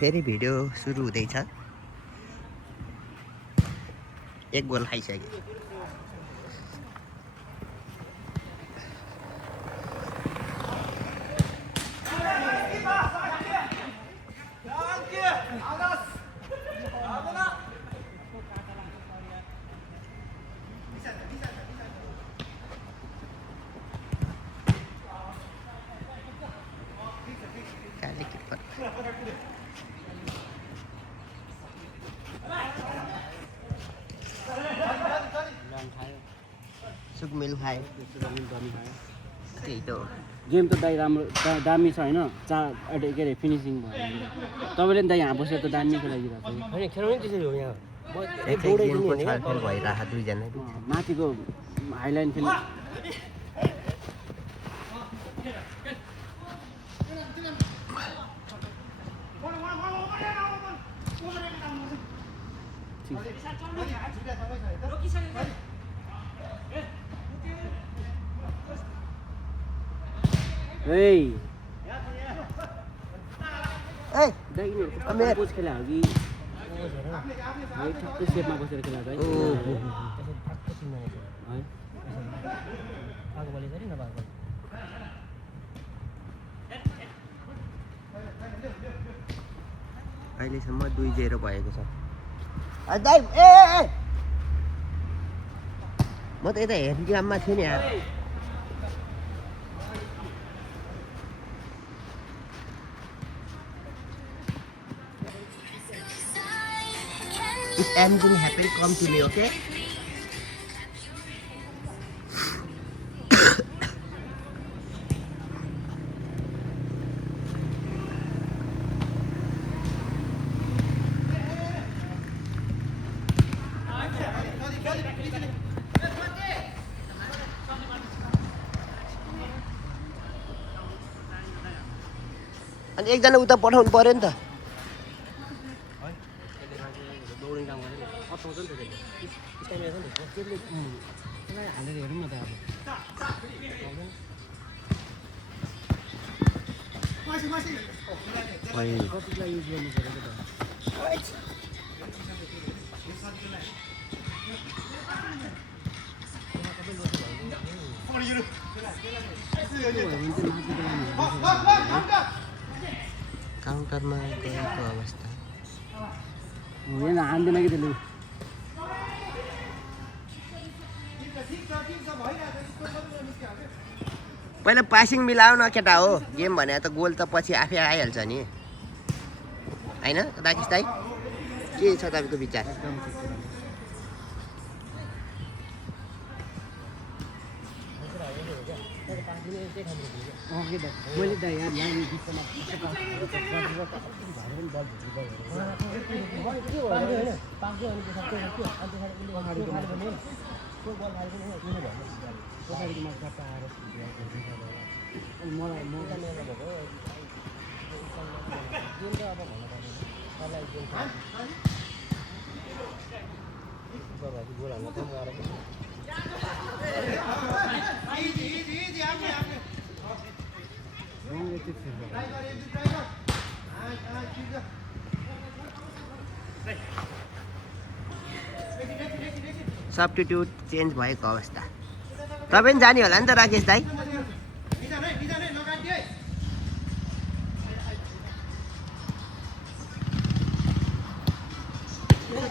फेरि भिडियो सुरु हुँदैछ। एक गोल खाइसक्यो। सुकमिल खायो त्यही त हो। गेम त दाइ राम्रो दामी छ होइन के अरे फिनिसिङ भयो तपाईँले नि दाइ यहाँ बसेर त दामी खेलाइदिरहेको छ होइन खेलाउनै त्यसरी हो यहाँ गेमको छलफल भइरहेको दुईजना माथिको हाइलाइन खेल्नु कोच खेला हो कि ठ्याक्कै सेपमा बसेर खेला है अहिलेसम्म 2-0 भएको छ। म त यता हेर्ने काममा थिएँ नि यार। If anything happen, come to me, okay? अनि एकजना उता पठाउनु पर्यो नि त। हालेर हेरौँ न त अब कतिलाई युज गर्नु पऱ्यो काउन्टरमा गएको अवस्था यहाँ हान्दैन कि त्यसले पहिला पासिङ मिलाऊ न केटा हो। गेम भने त गोल त पछि आफै आइहाल्छ नि होइन राकेश दाइ? के छ तपाईँको विचार? मैले त यहाँ सब्स्टिट्युट चेन्ज भएको अवस्था। तपाईँ पनि जाने होला नि त राकेश दाइ?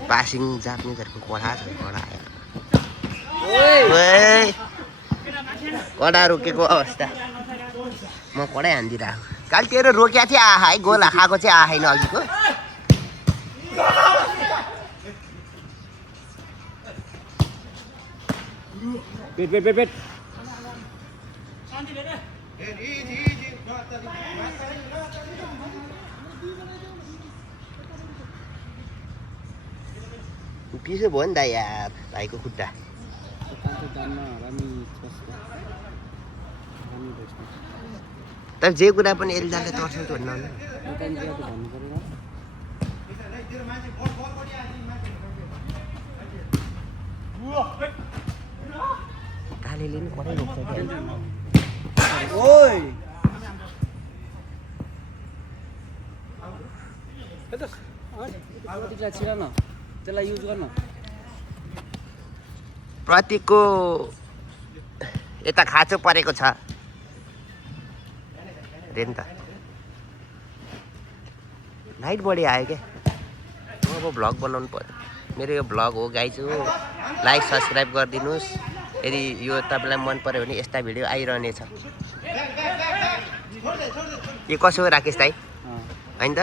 पासिङ जापानिजहरूको कडा छ कडा आयो। कडा रोकेको अवस्था। म कडै हानिदिरहेको। काल तेरो रोक्या थियो आहा है गोल खाएको चाहिँ आएन अघिको। पेट पिसो भयो नि दाइ यार भाइको खुट्टा। तर जे कुरा पनि एल्जाले तर्छ त भन्नु कालेले नि कडै रोक्छ प्रतीकलाई छिरा न त्यसलाई युज गर्न प्रतीकको यता खाँचो परेको छ हेर्नु त नाइट बडी आयो क्या अब भ्लग बनाउनु पर्यो मेरो यो भ्लग हो गाइज हो लाइक सब्सक्राइब गरिदिनुहोस् यदि यो तपाईँलाई मन पऱ्यो भने यस्ता भिडियो आइरहनेछ के कसो हो राकेश दाइ होइन त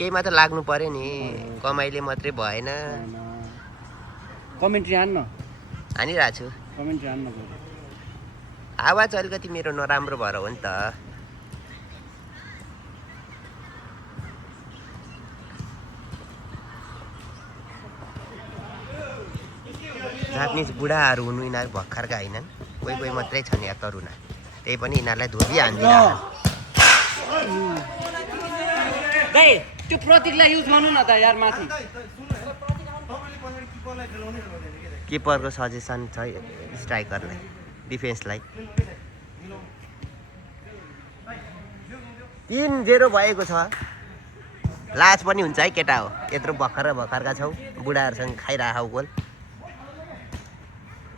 केहीमा त लाग्नु पर्यो नि कमाइले मात्रै भएन कमेन्ट्री हान्न हानिरहेको छु कमेन्ट्री हान्न आवाज अलिकति मेरो नराम्रो भएर हो नि त जापानिज बुढाहरू हुनु यिनीहरू भर्खरका होइनन् कोही कोही मात्रै छन् यहाँ तरुना त्यही पनि यिनीहरूलाई धोबी हान्दिनँ दाइ त्यो प्रतीकलाई युज गर्नु न त यार माथि किपरको सजेसन छ स्ट्राइकरलाई डिफेन्सलाई 3-0 भएको छ लाज पनि हुन्छ है केटा हो यत्रो भर्खरका छौ बुढाहरूसँग खाइरह गोल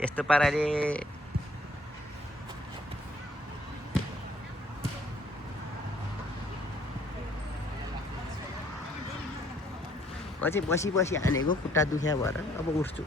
यस्तो पाराले म चाहिँ बसी हानेको खुट्टा दुख्या भएर अब उठ्छु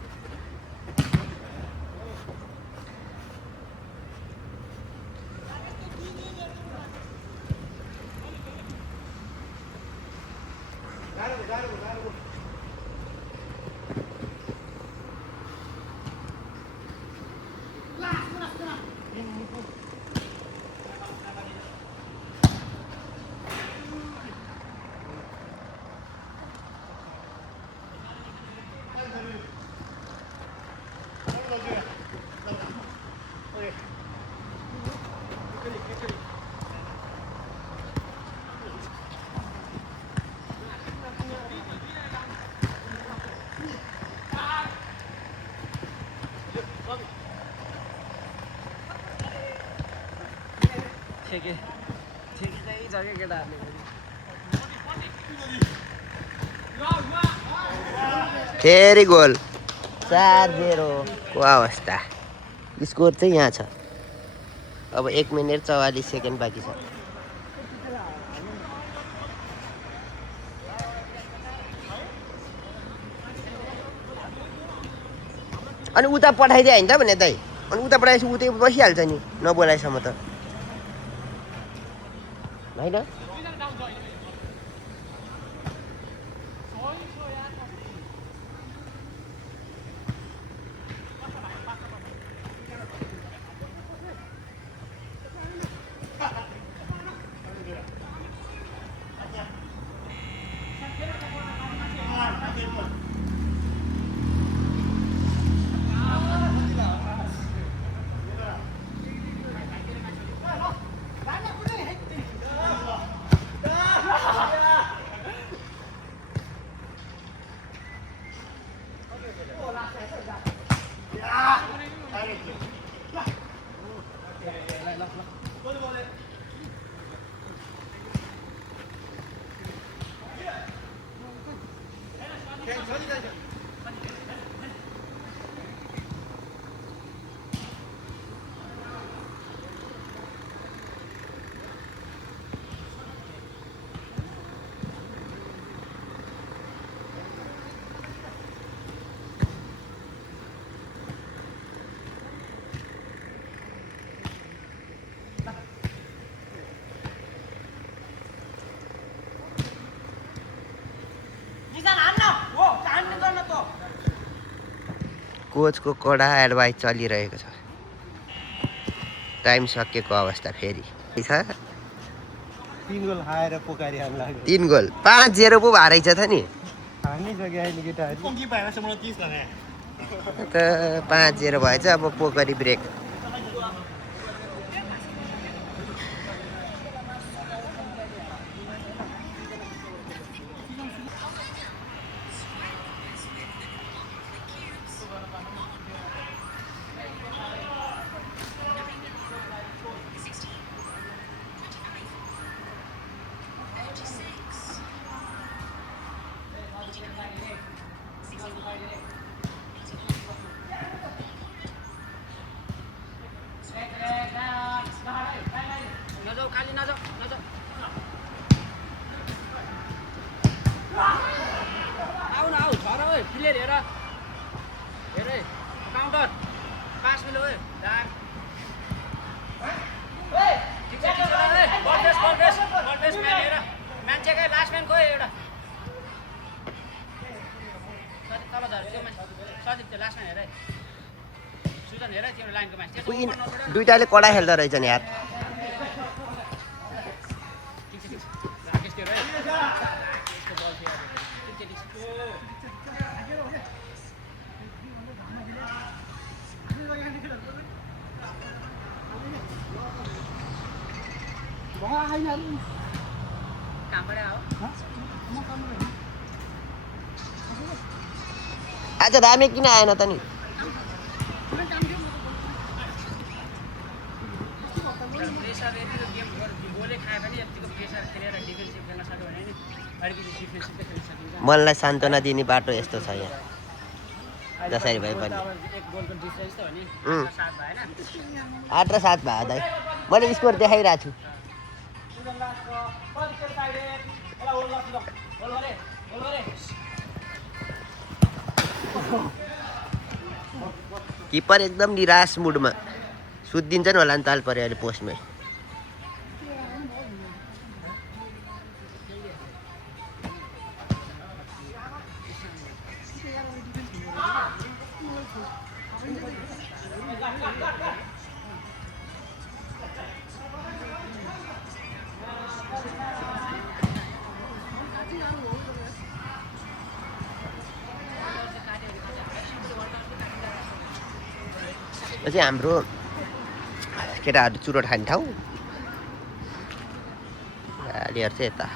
फेरि गोल 4-0 को अवस्था स्कोर चाहिँ यहाँ छ अब 1 मिनेट 44 सेकेन्ड बाँकी छ अनि उता पठाइदिए होइन त भने दाइ अनि उता पठाएपछि उतै बसिहाल्छ नि नबोलाएसम्म त होइन कोचको कडा एडभाइस चलिरहेको छ टाइम सकिएको अवस्था फेरि छ 3 गोल हाएर पोकारी हाल्न लाग्यो 3 गोल 5-0 पो हारेछ त नि हानिसक्यो अहिले केटाहरू त 5-0 भएछ अब पोखरी ब्रेक नजाऊ खाली नजाऊ नजाऊ आऊ न आऊ झर ओए प्लेयर हेर हेर काउन्टर 5 मिनट ओए दार ठिक छ बलबेस म्यान हेर मान्छेकै लास्ट म्यान खोइ एउटा तल झर त्यो मान्छे सजित त्यो लास्ट म्यान हेर सुजन हेर त्यो लाइनको मान्छे दुईटाले कडा खेल्दो रहेछन् यार राकेश त्यो रे यसको बल थियो ठिक छ कामबाट आऊ आज रामे किन आएन त नि प्रेसर यतिको गेम गोले खाए पनि यतिको प्रेसर खेलेर डिफेन्सिभ खेल्न सक्यो भने नि अलिकति डिफेन्सिभ खेल्न सकिन्छ मनलाई सान्त्वना दिने बाटो यस्तो छ यहाँ जसरी भए पनि एक गोलको डिफरेन्स त हो नि 7 भएन 8 र 7 भयो दाइ मैले स्कोर देखाइरहेको छु किपर एकदम निराश मुडमा सुत्दिन्छन् होला नि ताल पऱ्यो अहिले पोस्टमै चाहिँ हाम्रो केटाहरू चुरोट खाने ठाउँ गाडीहरू चाहिँ यता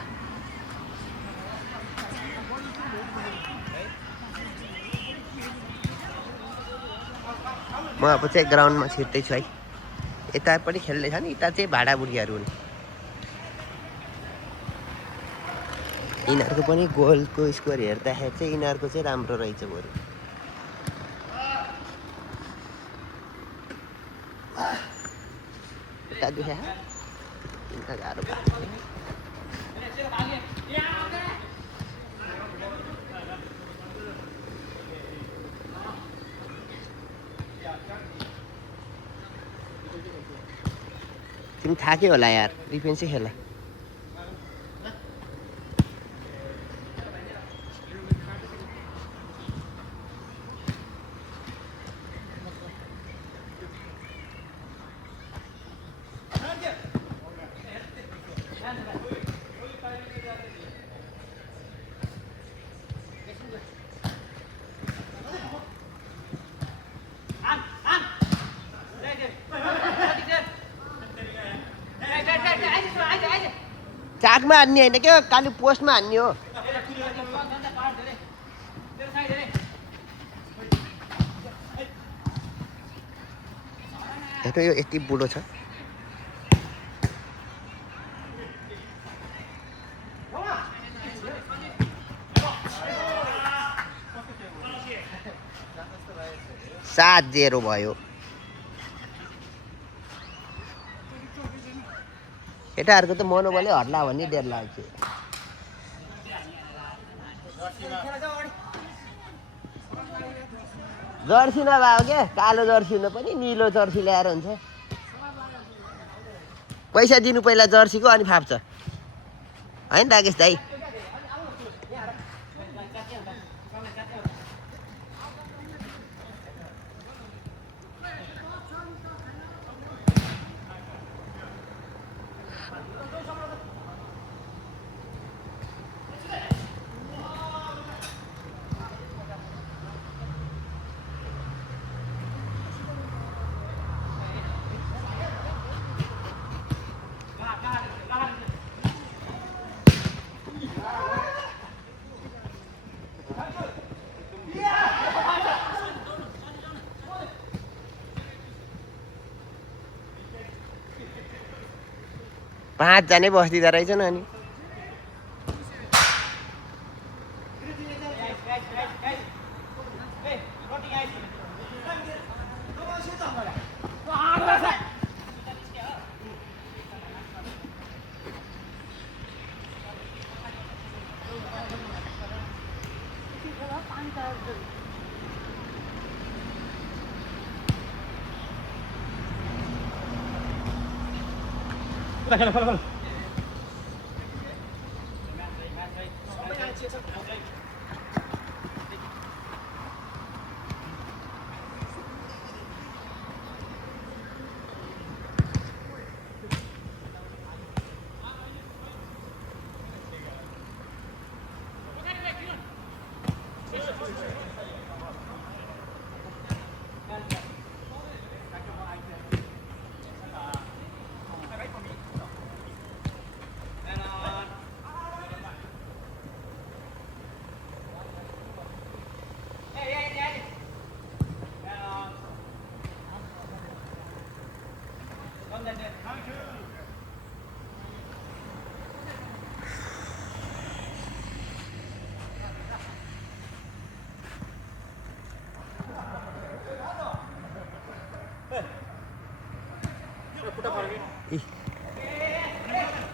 म अब चाहिँ ग्राउन्डमा छिर्दैछु है यता पनि खेल्दैछ नि यता चाहिँ भाडाबुढीहरू हुन् यिनीहरूको पनि गोलको स्कोर हेर्दाखेरि चाहिँ यिनीहरूको चाहिँ राम्रो रहेछ बरु दुख्या गाह्रो तिमी थाक्यो होला यार डिफेन्सै खेला चाकमा हान्ने होइन क्या काली पोस्टमा हान्ने हो हेर्नु यो यति बुढो छ सात 0 भयो केटाहरूको त मनोबलै हट्ला भन्ने डर लाग्छ जर्सी नभएको क्या कालो जर्सी हुन पनि निलो जर्सी ल्याएर हुन्छ पैसा दिनु पहिला जर्सीको अनि फाप्छ होइन राकेश दाइ पाँच जनै बस्दिँदो रहेछन् अनि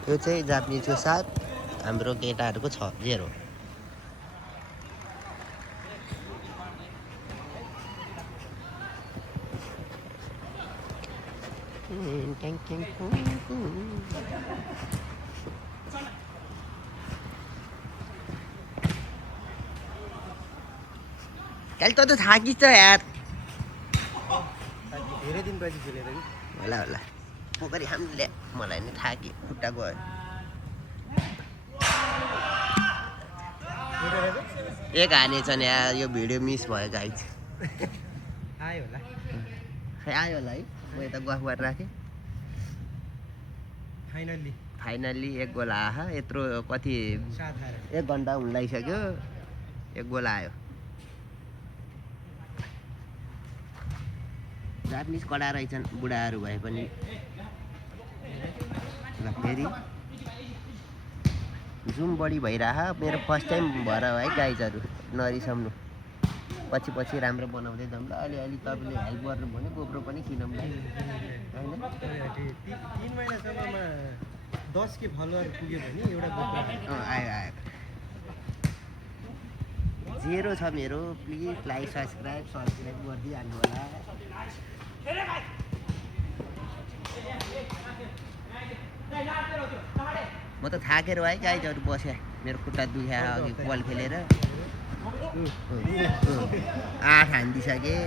यो चाहिँ जापानिजको 7 हाम्रो केटाहरूको 6-0 काल त थाकिस् त यार धेरै दिनपछि खेलेर कि होला होला पोखरी हामीले मलाई नि थाक्यो खुट्टा गयो एक हानेछ नि यार यो भिडियो मिस भयो गाइज आयो होला खै आयो होला है म यता गफ गरेर राखेँ फाइनल्ली एक गोल आयो यत्रो कति 1 घन्टा हुन लागिसक्यो एक गोल आयो जापानिज कडा रहेछन् बुढाहरू भए पनि ल फेरि जुम बढी भइरह मेरो फर्स्ट टाइम भएर है गाइजहरू नरिसाउनु पछि राम्रो बनाउँदै जाउँ ल अलिअलि तपाईँले हेल्प गर्नु भने गोप्रो पनि किनौँ ल होइन 3 महिनासम्ममा 10 के फलोअर पुग्यो भने एउटा गोप्रो आयो 0 छ मेरो प्लिज लाइक सब्सक्राइब गरिदिइहाल्नु होला म त थाकेर है गाइजहरू बसेँ मेरो खुट्टा दुख्या अघि बल खेलेर 8 हानिदिइसकेँ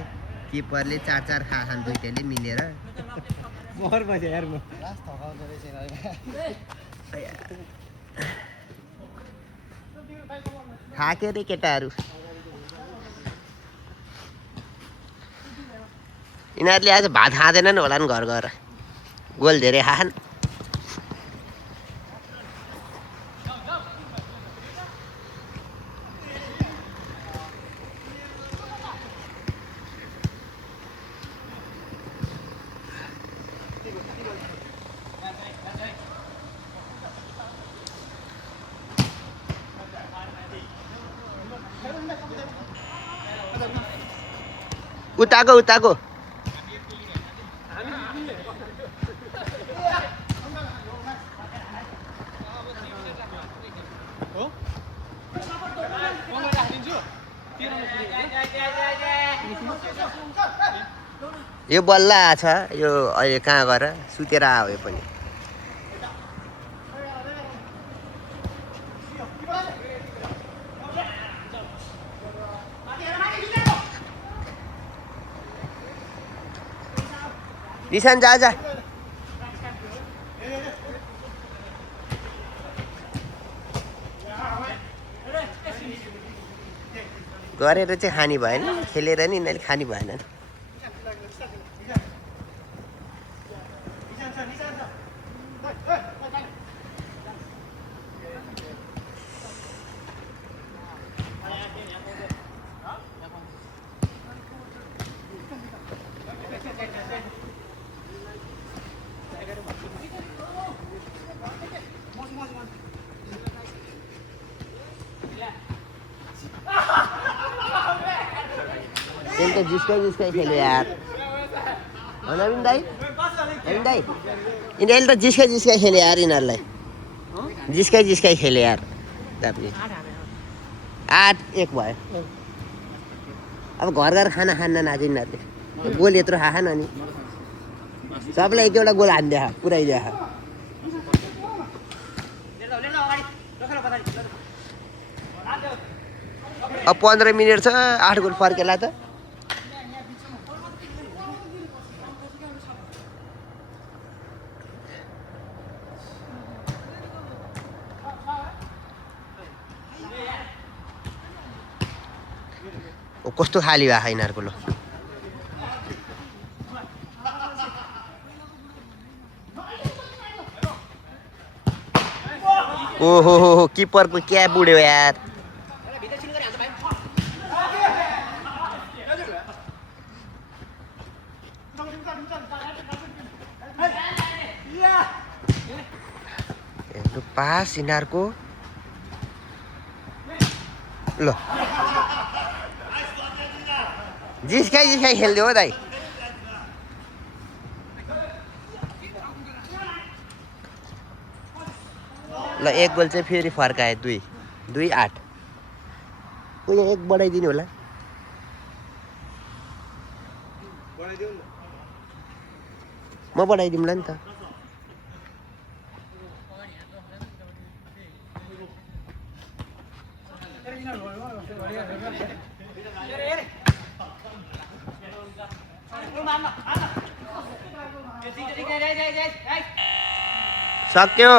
किपरले 4 खान दुइटैले मिलेर थाके रे केटाहरू यिनीहरूले आज भात खाँदैनन् होला नि घर गएर गोल धेरै खान् उताको यो बल्ल आछ यो अहिले कहाँ गएर सुतेर आयो पनि निशान जा गरेर चाहिँ खानी भएन खेलेर नि यिनीहरूले खानी भएनन् तेल तो जिसका खेले यार नवीन दाई यिनीहरूले त जिसका खेले यार यिनीहरूलाई जिसका खेले यार 8-1 भयो अब घर घर खाना खान्न नाचिनहरूले गोल यत्रो खान नि सबलाई एक एउटा गोल हानिदिया पुऱ्याइदिया अब 15 मिनट छ 8 गोल फर्केला त कस्तो खाली भएको यिनीहरूको लो ओहो हो किपरको क्या बुढ्यो यार पास यिनीहरूको ल जिस्काइ खेल्दै हो दाइ ल एक गोल चाहिँ फेरि फर्काए 2-8 कोही एक बढाइदिनु होला म बढाइदिउँला नि त सक्यो